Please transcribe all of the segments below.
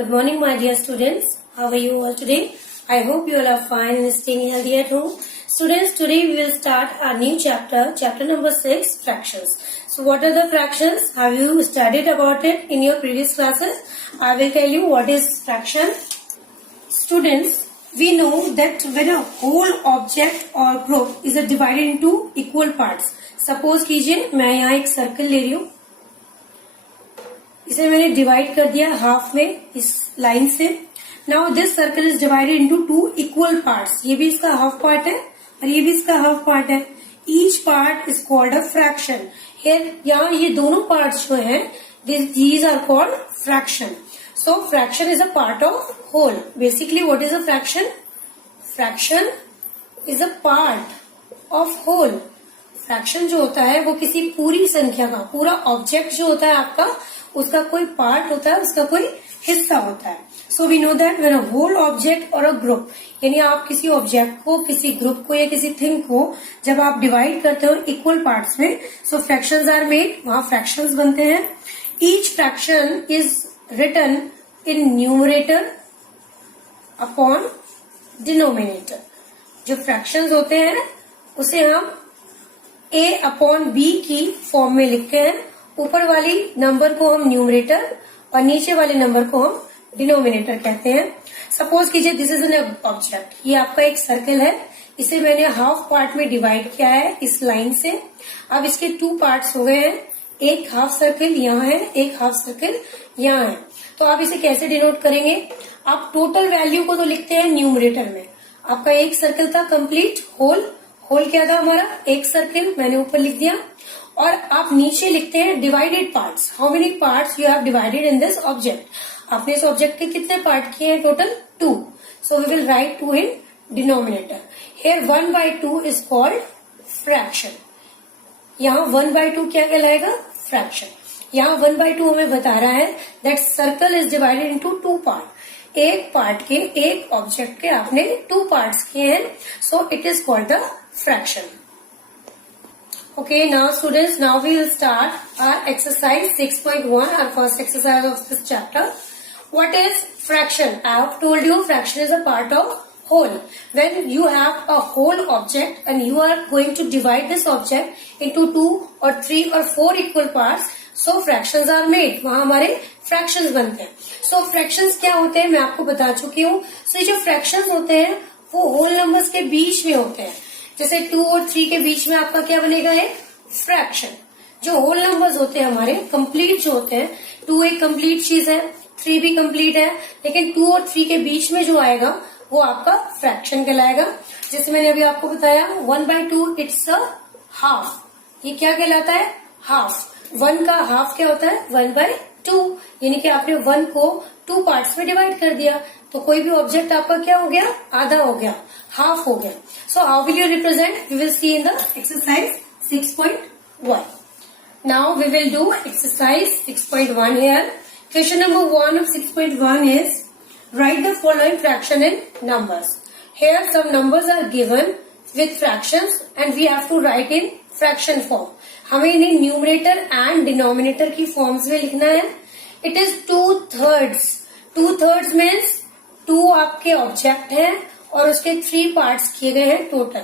Good morning, my dear students. How are you all today? I hope you all are fine and staying healthy at home. Students, today we will start our new chapter, chapter number 6, fractions. So what are the fractions? Have you studied about it in your previous classes? I will tell you what is fraction. Students, we know that when a whole object or group is divided into equal parts. Suppose कीजिए मैं यहाँ एक circle ले रही हूँ, इसे मैंने divide कर दिया हाफ में इस लाइन से. Now this circle is divided into 2 equal parts. ये भी इसका हाफ पार्ट है और ये भी इसका हाफ पार्ट है. Each part is called a fraction. यहाँ ये दोनों पार्ट्स जो हैं these are called fraction. So fraction is a part of whole. Basically what is a fraction? Fraction is a part of whole. Fraction जो होता है वो किसी पूरी संख्या का, पूरा ऑब्जेक्ट जो होता है आपका, उसका कोई पार्ट होता है, उसका कोई हिस्सा होता है. So we know that when a whole object और अ ग्रुप, यानी आप किसी ऑब्जेक्ट को, किसी ग्रुप को या किसी थिंग को जब आप डिवाइड करते हो इक्वल पार्ट्स में, सो फ्रैक्शंस आर मेड, वहां फ्रैक्शंस बनते हैं. Each fraction is written in numerator upon denominator. जो फ्रैक्शंस होते हैं उसे हम a अपॉन बी की फॉर्म में लिखते हैं. ऊपर वाली नंबर को हम न्यूमरेटर और नीचे वाले नंबर को हम डिनोमिनेटर कहते हैं. सपोज कीजिए दिस इज एन ऑब्जेक्ट. ये आपका एक सर्कल है, इसे मैंने हाफ पार्ट में डिवाइड किया है इस लाइन से. अब इसके 2 पार्ट्स हो गए हैं. एक हाफ सर्कल यहाँ है, एक हाफ सर्कल यहाँ है. तो आप इसे कैसे डिनोट करेंगे? आप टोटल वैल्यू को तो लिखते हैं न्यूमरेटर में. आपका एक सर्कल था कंप्लीट होल. होल क्या था हमारा? एक सर्कल, मैंने ऊपर लिख दिया. और आप नीचे लिखते हैं divided parts. How many parts you have divided in this object. आपने इस ऑब्जेक्ट के कितने पार्ट किए हैं? Total 2. So we will write 2 in denominator. Here 1/2 is called fraction. यहाँ 1/2 क्या कहलाएगा? फ्रैक्शन. यहाँ 1/2 हमें बता रहा है that circle is divided into 2 part. एक पार्ट के, एक ऑब्जेक्ट के आपने 2 पार्ट्स किए हैं. So it is called the fraction. Okay, now students, now we will start our exercise 6.1, our first exercise of this chapter. What is fraction? I have told you fraction is a part of whole. When you have a whole object and you are going to divide this object into 2 or 3 or 4 equal parts, so fractions are made. वहाँ हमारे fractions बनते हैं. So fractions क्या होते हैं मैं आपको बता चुकी हूँ. So जो fractions होते हैं वो whole numbers के बीच में होते हैं. जैसे 2 और 3 के बीच में आपका क्या बनेगा? एक फ्रैक्शन. जो होल नंबर्स होते हैं हमारे कंप्लीट जो होते हैं, 2 एक कंप्लीट चीज है, 3 भी कंप्लीट है, लेकिन 2 और 3 के बीच में जो आएगा वो आपका फ्रैक्शन कहलाएगा. जैसे मैंने अभी आपको बताया 1/2 इट्स अ हाफ. ये क्या कहलाता है? हाफ. 1 का हाफ क्या होता है? 1/2. यानी कि आपने 1 को 2 पार्ट्स में डिवाइड कर दिया, तो कोई भी ऑब्जेक्ट आपका क्या हो गया? आधा हो गया, हाफ हो गया. So how will you represent? We will see in the exercise 6.1. Now we will do exercise 6.1 here. Question number 1 of 6.1 is write the following fraction in numbers. Here some numbers are given with fractions and we have to write in fraction form. हमें इन्हें numerator and denominator की forms में लिखना है. It is 2/3. 2/3 means 2 आपके object हैं और उसके 3 पार्ट्स किए गए हैं टोटल.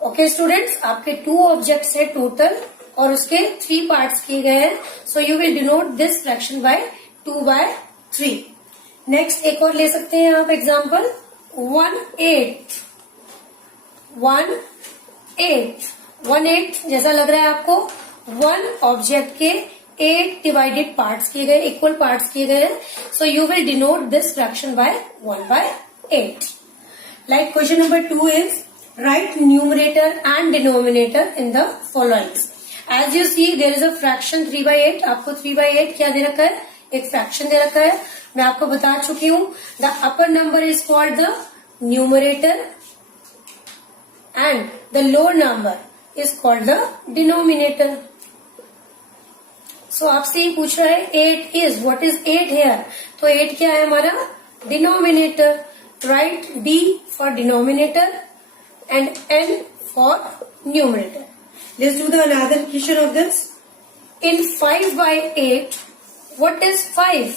ओके स्टूडेंट्स, आपके 2 ऑब्जेक्ट्स है टोटल और उसके 3 पार्ट्स किए गए हैं. So you will denote this fraction by 2/3. Next एक और ले सकते हैं आप एग्जाम्पल 1/8. 1/8 जैसा लग रहा है आपको. 1 ऑब्जेक्ट के 8 डिवाइडेड पार्ट्स किए गए, इक्वल पार्ट्स किए गए. So you will denote this fraction by 1/8. Like question number 2 is write numerator and denominator in the following. As you see there is a fraction 3/8. आपको 3/8 क्या दे रखा है? एक फ्रैक्शन दे रखा है. मैं आपको बता चुकी हूँ the upper number is called the numerator and the lower number is called the denominator. So आपसे ही पूछ रहा है 8 is, what is 8 here? तो 8 क्या है हमारा? Denominator. Write D for denominator and N for numerator. Let's do the another question of this. In 5/8, what is 5?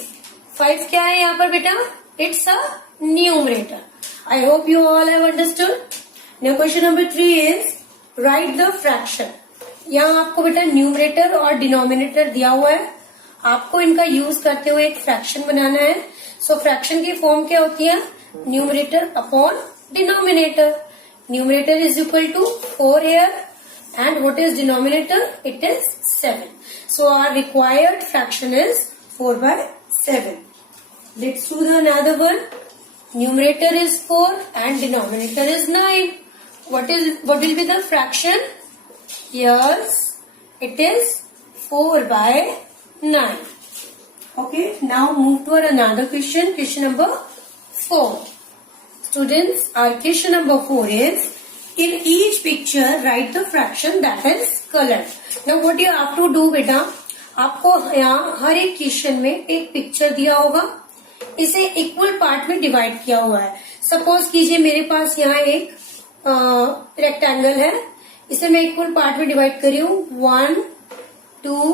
5 क्या है यहाँ पर बेटा? It's a numerator. I hope you all have understood. Now question number 3 is right the fraction. यहाँ आपको बेटा numerator और denominator दिया हुआ है. आपको इनका यूज करते हुए एक फ्रैक्शन बनाना है. सो फ्रैक्शन की फॉर्म क्या होती है? Numerator upon denominator. Numerator is equal to 4 here and what is denominator? It is 7. So our required fraction is 4 by 7. Let's do the another one. Numerator is 4 and denominator is 9. What will be the fraction? Yes, it is 4 by 9. Okay, now move to our another question. Question number 4. Students, our question number 4 is, in each picture write the fraction that is colored. Now what you have to do बेटा, आपको यहाँ हर एक question में एक picture दिया होगा, इसे equal part में डिवाइड किया हुआ है. सपोज कीजिए मेरे पास यहाँ एक रेक्टेंगल है, इसे मैं इक्वल पार्ट में डिवाइड कर रही हूँ. 1, 2,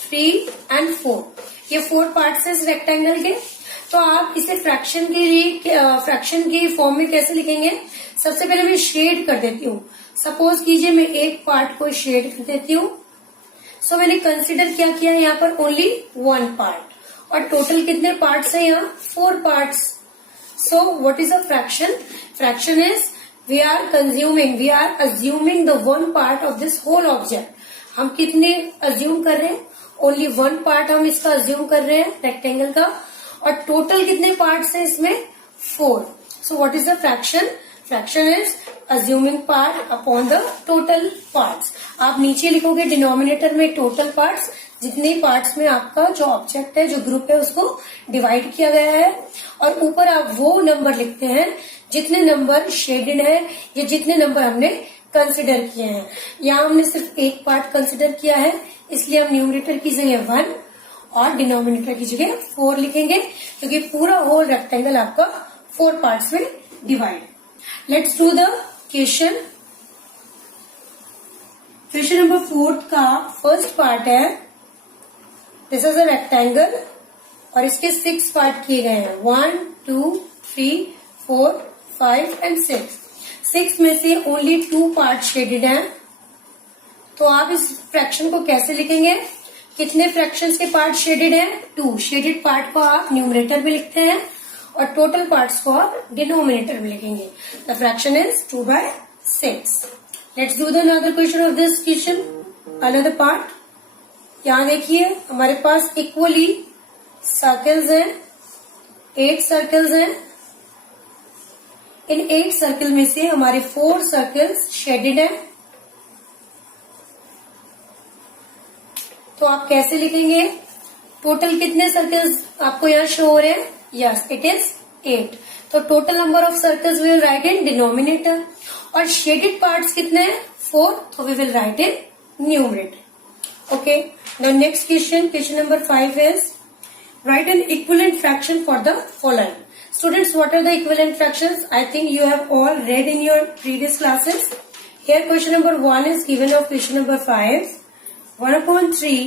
3 and 4. ये 4 पार्ट्स है इस रेक्टेंगल के. तो आप इसे फ्रैक्शन के लिए फ्रैक्शन की फॉर्म में कैसे लिखेंगे? सबसे पहले मैं शेड कर देती हूँ. सपोज कीजिए मैं एक पार्ट को शेड कर देती हूँ. सो मैंने कंसिडर क्या किया यहाँ पर? Only 1 part. और टोटल कितने पार्ट्स हैं यहाँ? 4 parts. So what is a fraction? Fraction is we are assuming the 1 part of this whole object. हम कितने अज्यूम कर रहे हैं? ओनली 1 पार्ट हम इसका अज्यूम कर रहे हैं रेक्टेंगल का. और टोटल कितने पार्ट्स हैं इसमें? 4. सो what is the fraction? Fraction is assuming part upon the total parts. आप नीचे लिखोगे डिनोमिनेटर में टोटल पार्ट्स, जितने पार्ट्स में आपका जो ऑब्जेक्ट है, जो ग्रुप है, उसको डिवाइड किया गया है. और ऊपर आप वो नंबर लिखते हैं जितने नंबर शेडेड है या जितने नंबर हमने कंसिडर किए हैं. यहाँ हमने सिर्फ एक पार्ट कंसिडर किया है, इसलिए हम न्यूमरेटर की जगह 1 और डिनोमिनेटर की जगह 4 लिखेंगे, क्योंकि पूरा होल रेक्टेंगल आपका 4 पार्ट्स में divide. Let's do the question. Question number 4 का फर्स्ट पार्ट है, दिस इज अ रेक्टेंगल और इसके 6 पार्ट किए गए हैं. 1, 2, 3, 4, 5 एंड 6. 6 में से ओनली 2 पार्ट शेडेड हैं. तो आप इस फ्रैक्शन को कैसे लिखेंगे? कितने फ्रैक्शंस के पार्ट शेडेड हैं? 2. शेडेड पार्ट को आप न्यूमरेटर में लिखते हैं और टोटल पार्ट्स को आप डिनोमिनेटर में लिखेंगे. The fraction is 2 by 6. Let's do the another question of this question. Another part. यहाँ देखिए हमारे पास इक्वली सर्कल्स हैं, 8 सर्कल्स हैं. इन 8 सर्कल में से हमारे 4 सर्कल्स शेडेड हैं. तो आप कैसे लिखेंगे? टोटल कितने सर्कल्स आपको यहाँ शो हो रहे हैं? Yes, it is 8. तो total number of circles we will write in denominator. और शेडेड पार्ट्स कितने हैं? 4. तो we will write in numerator. Okay, now next question. Question number 5 is write an equivalent fraction for the following. Students, what are the equivalent fractions? I think you have all read in your previous classes. Here question number 1 is given of question number 5. 1/3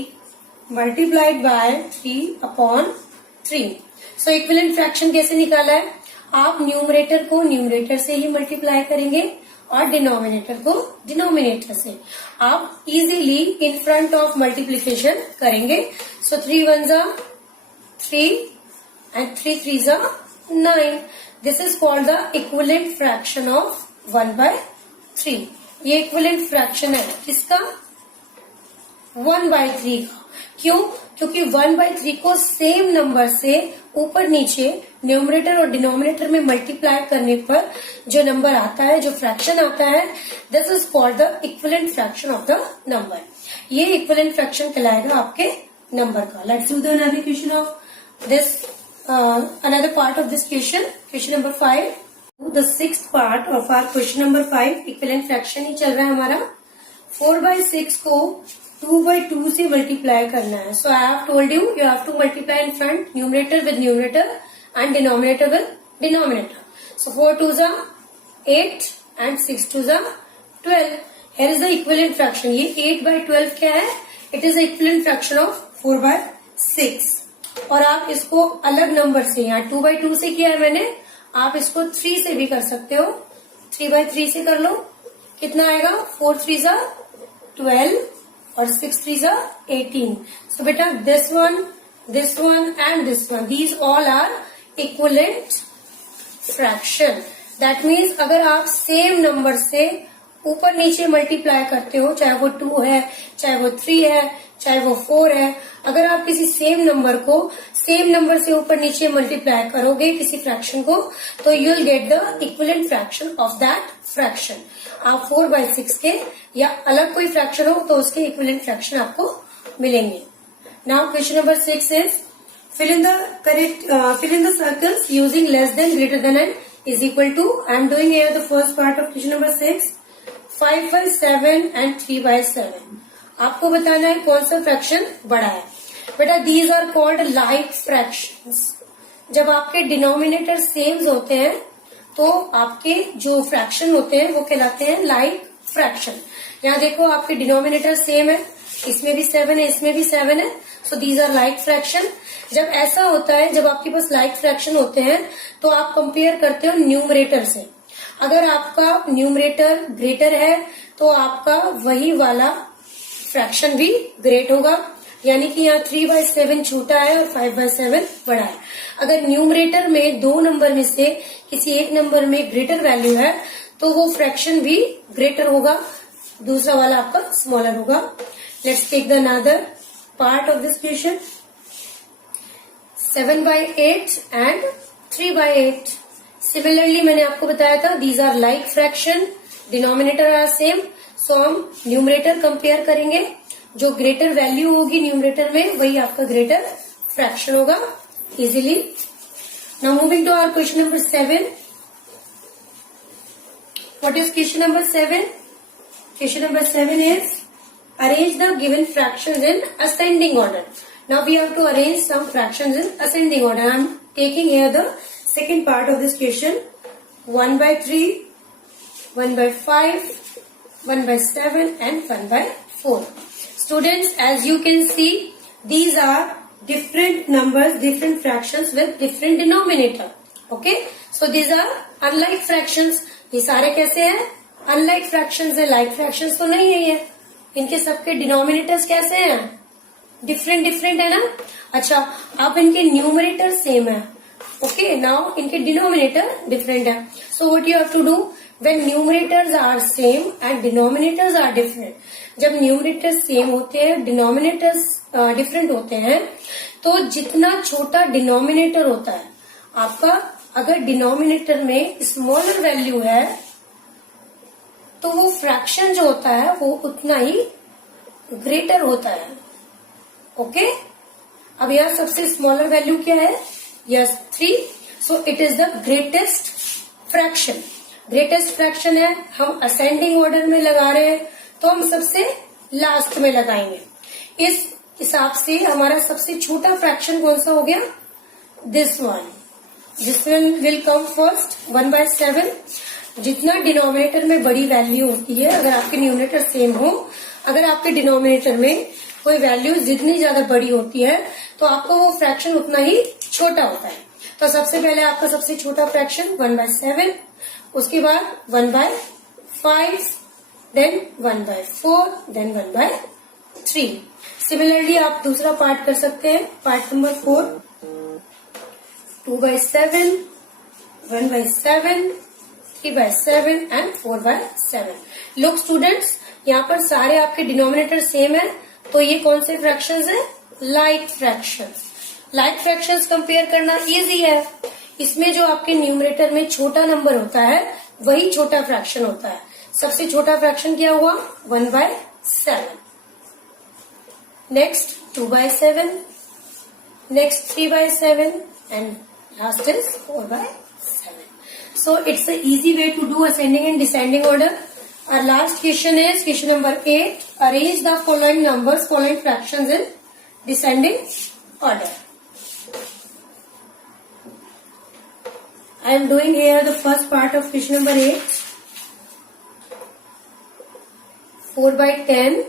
multiplied by 3/3. So equivalent fraction कैसे निकाला है? आप numerator को numerator से ही multiply करेंगे और denominator को denominator से. आप easily in front of multiplication करेंगे. सो 3 1s are 3 and 3 3s are 9. This is called the equivalent fraction of 1/3. ये equivalent fraction है किसका? 1/3 का. क्यों? क्योंकि 1/3 को सेम नंबर से ऊपर नीचे न्यूमरेटर और डिनोमिनेटर में मल्टीप्लाई करने पर जो नंबर आता है, जो फ्रैक्शन आता है, this is called the equivalent fraction of the number. ये इक्विवेलेंट फ्रैक्शन कहलाएगा आपके नंबर का. Let's do the another question of this another part of this question. Question number 5. The 6th part of our question number 5 equivalent fraction ही चल रहा है हमारा. 4/6 को 2/2 से मल्टीप्लाई करना है. So I have told you have to multiply in front numerator with numerator and denominator with denominator. So 4 2s are 8 and 6 2s are 12. Here is the equivalent fraction. ये 8/12 क्या है? It is the equivalent fraction of 4/6. और आप इसको अलग number से, यहाँ 2/2 से किया है मैंने, आप इसको 3 से भी कर सकते हो। 3/3 से कर लो, कितना आएगा? 4 3 जा 12 और 6 3 जा 18। सो बेटा this one and this one, these all are equivalent fraction. That means अगर आप सेम नंबर से ऊपर नीचे मल्टीप्लाई करते हो, चाहे वो 2 है, चाहे वो 3 है, चाहे वो 4 है, अगर आप किसी सेम नंबर को सेम नंबर से ऊपर नीचे मल्टीप्लाई करोगे किसी फ्रैक्शन को, तो you will get the equivalent fraction of that fraction. आप 4/6 के या अलग कोई फ्रैक्शन हो तो उसके इक्विवेलेंट फ्रैक्शन आपको मिलेंगे। Now question number 6 is fill in the circles using less than, greater than and is equal to. I am doing here the first part of question number 6, 5/7 and 3/7। आपको बताना है कौन सा फ्रैक्शन बड़ा है। बेटा these are called like fractions. जब आपके डिनोमिनेटर सेम होते हैं तो आपके जो फ्रैक्शन होते हैं वो कहलाते हैं लाइक फ्रैक्शन। यहाँ देखो आपके डिनोमिनेटर सेम है, इसमें भी 7 है, इसमें भी 7 है, so these are like fraction. जब ऐसा होता है, जब आपके पास लाइक फ्रैक्शन होते हैं तो आप कंपेयर करते हो न्यूमरेटर से। अगर आपका न्यूमरेटर ग्रेटर है तो आपका वही वाला फ्रैक्शन भी ग्रेट होगा, यानी कि यहाँ 3/7 छोटा है और 5/7 बड़ा है। अगर न्यूमरेटर में 2 नंबर में से किसी एक नंबर में ग्रेटर वैल्यू है तो वो फ्रैक्शन भी ग्रेटर होगा, दूसरा वाला आपका स्मॉलर होगा। Let's take the another part of this question, 7/8 and 3/8। Similarly मैंने आपको बताया था these are like fraction, denominator are same, so हम न्यूमरेटर कंपेयर करेंगे, जो ग्रेटर वैल्यू होगी न्यूमरेटर में वही आपका ग्रेटर फ्रैक्शन होगा easily. Now moving to our question number 7। What is question number 7? Question number 7 is arrange the given fractions in ascending order. Now we have to arrange some fractions in ascending order. I am taking here the second part of this question, 1/3, 1/5, 1/7 and 1/4. Students, as you can see, these are different numbers, different fractions with different denominator. Okay, so these are unlike fractions. ये सारे कैसे हैं? Unlike fractions है, like fractions तो नहीं है ये। इनके सबके डिनोमिनेटर्स कैसे हैं? डिफरेंट डिफरेंट है ना। अच्छा, अब इनके न्यूमरेटर सेम है, ओके, नाउ इनके डिनोमिनेटर डिफरेंट है। So what you have to do, when numerators are same and denominators are different, जब न्यूमरेटर्स सेम होते हैं, डिनोमिनेटर्स डिफरेंट होते हैं, तो जितना छोटा डिनोमिनेटर होता है आपका, अगर डिनोमिनेटर में स्मॉलर वैल्यू है तो वो फ्रैक्शन जो होता है वो उतना ही ग्रेटर होता है। ओके, अब यहाँ सबसे स्मॉलर वैल्यू क्या है? Yes, 3। So it is the greatest fraction. Greatest fraction है, हम असेंडिंग ऑर्डर में लगा रहे हैं तो हम सबसे लास्ट में लगाएंगे। इस हिसाब से हमारा सबसे छोटा फ्रैक्शन कौन सा हो गया? This one. This one will come first, 1/7। जितना डिनोमिनेटर में बड़ी वैल्यू होती है, अगर आपके न्यूमरेटर सेम हो, अगर आपके डिनोमिनेटर में कोई वैल्यू जितनी ज्यादा बड़ी होती है तो आपका वो फ्रैक्शन उतना ही छोटा होता है। तो सबसे पहले आपका सबसे छोटा फ्रैक्शन 1/7, उसके बाद 1/5, देन 1/4, देन 1/3। सिमिलरली आप दूसरा पार्ट कर सकते हैं, part number 4, 2/7, 1/7, 3/7 and 4/7। Look students, यहाँ पर सारे आपके डिनोमिनेटर सेम है, तो ये कौन से फ्रैक्शंस है? Like fractions. Like fractions compare करना इजी है। इसमें जो आपके न्यूमरेटर में छोटा नंबर होता है वही छोटा फ्रैक्शन होता है। सबसे छोटा फ्रैक्शन क्या हुआ? 1/7। Next 2/7, next 3/7 and last is 4/7। So it's an easy way to do ascending and descending order. Our last question is question number 8. Arrange the following numbers, following fractions in descending order. I am doing here the first part of question number 8. 4/10,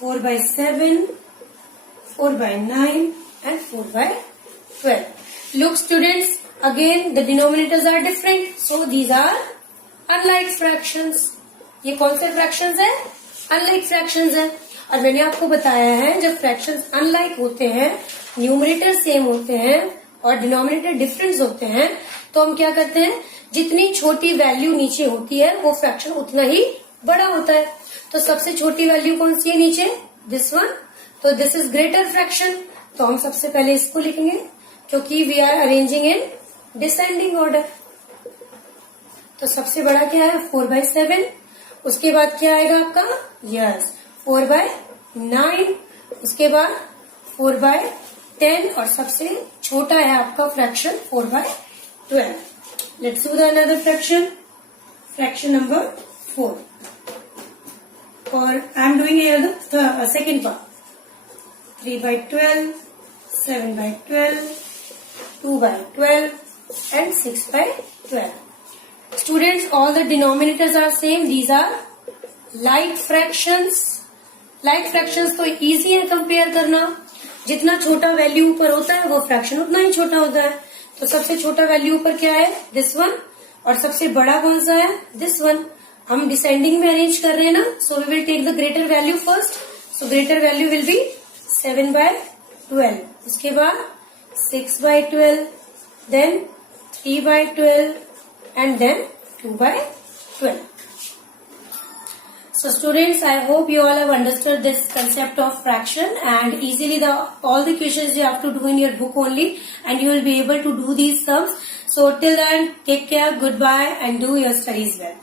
4/7, 4/9, and 4/12. Look students, again the denominators are different, so these are unlike fractions. ये कौन से fractions है? Unlike fractions है. और मैंने आपको बताया है जब fractions unlike होते हैं, न्यूमरेटर सेम होते हैं और डिनोमिनेटर डिफरेंस होते हैं, तो हम क्या करते हैं, जितनी छोटी वैल्यू नीचे होती है वो फ्रैक्शन उतना ही बड़ा होता है. तो सबसे छोटी वैल्यू कौन सी है नीचे? This one. तो दिस इज ग्रेटर फ्रैक्शन. तो हम सबसे पहले इसको लिखेंगे क्योंकि we are arranging in descending order. तो सबसे बड़ा क्या है? 4/7. उसके बाद क्या आएगा आपका? यस, 4/9. उसके बाद 4/10 और सबसे छोटा है आपका fraction 4/12. Let's do the another fraction. Fraction number 4. और I am doing here the second part. 3/12, 7/12, 2/12 and 6/12. Students, all the denominators are same. These are like fractions. Like fractions तो easy है कंपेयर करना. जितना छोटा वैल्यू ऊपर होता है वो फ्रैक्शन उतना ही छोटा होता है. तो सबसे छोटा वैल्यू ऊपर क्या है? This one. और सबसे बड़ा कौन सा है? This one. हम डिसेंडिंग में अरेंज कर रहे हैं ना, so we will take the greater value first. So greater value will be 7/12. उसके बाद 6/12, then 3/12 and then 2/12. So students, I hope you all have understood this concept of fraction, and easily all the questions you have to do in your book only, and you will be able to do these sums. So till then, take care, goodbye, and do your studies well.